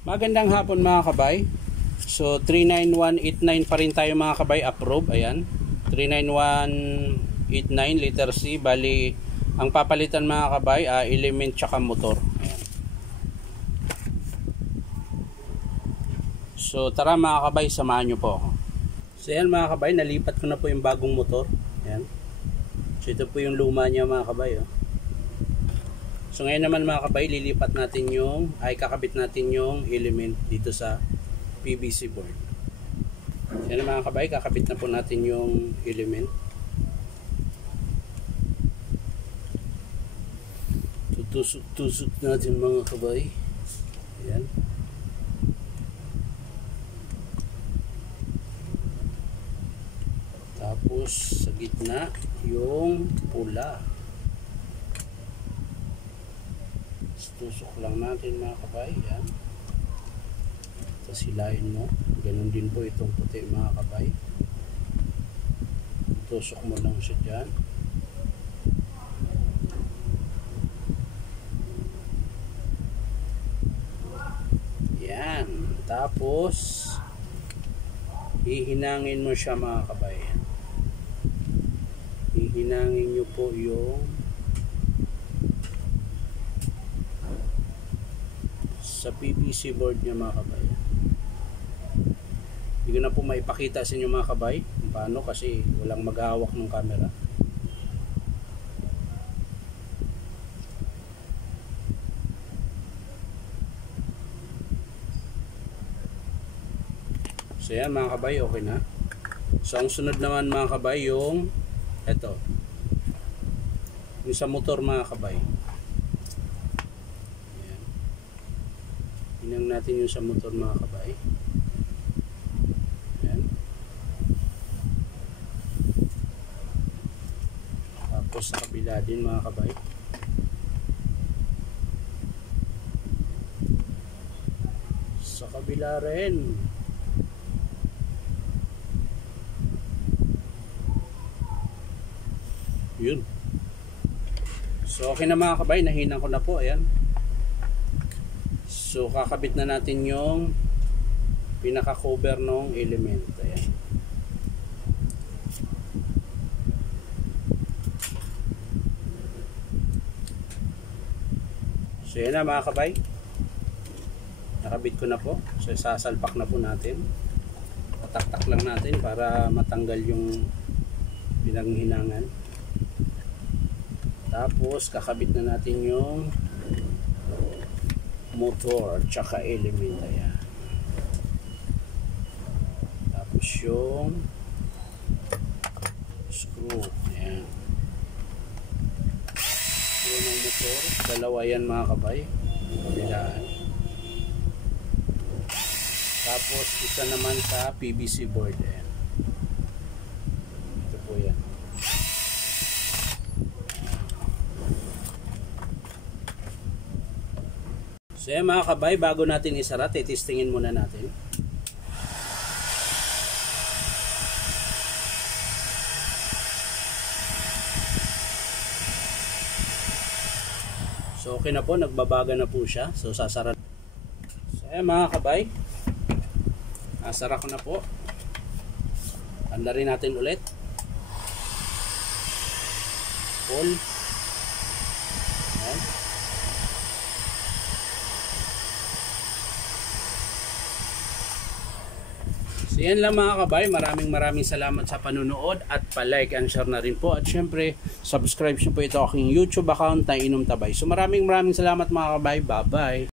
Magandang hapon mga kabay. So 39189 pa rin tayo mga kabay, approve. Ayan, 39189 letter C. Bali ang papalitan mga kabay, element tsaka motor. Ayan. So tara mga kabay, samahan nyo po ako. So ayan mga kabay, nalipat ko na po yung bagong motor. Ayan. So ito po yung luma niya mga kabay, oh. So ngayon naman mga kabay, lilipat natin kakabit natin yung element dito sa PVC board. So yan mga kabay, kakabit na po natin yung element. Tutusok natin mga kabay. Ayan. Tapos sa gitna yung pula. Tusok lang natin mga kabay. Yan. Tapos hilahin mo. Ganun din po itong puti mga kabay. Tusok mo lang siya dyan. Yan. Tapos hihinangin mo siya mga kabay. Hihinangin nyo po yung sa PVC board niya mga kabay. Hindi ko na po maipakita sa inyo mga kabay kung paano, kasi walang maghahawak ng camera. So yan mga kabay, okay na. So ang sunod naman mga kabay, yung eto, yung sa motor mga kabay. Hinang natin yung sa motor mga kabay. Ayan. Tapos sa kabila din mga kabay. Sa kabila rin. Yun. So okay na mga kabay, nahinang ko na po. Ayan. So kakabit na natin yung pinaka-cover ng element. Ayan. So yan na mga kabay. Nakabit ko na po. So sasalpak na po natin. Patak-tak lang natin para matanggal yung pinanghinangan. Tapos kakabit na natin yung motor tsaka element. Ayan. Tapos yung screw. Ayan. Screw ng motor. Dalawa yan mga kabay. Kabilaan. Tapos isa naman sa PVC board. Ayan. Ito po yan. So yan mga kabay, bago natin isara, titistingin muna natin. So okay na po, nagbabaga na po siya. So sasara. So yan mga kabay, asara ko na po. Tanda rin natin ulit. Pull. Ayan. So yan lang mga kabay, maraming salamat sa panunood at pa-like and share na rin po, at syempre subscribe nyo po ito aking YouTube account na Inom Tabay. So maraming salamat mga kabay, bye bye.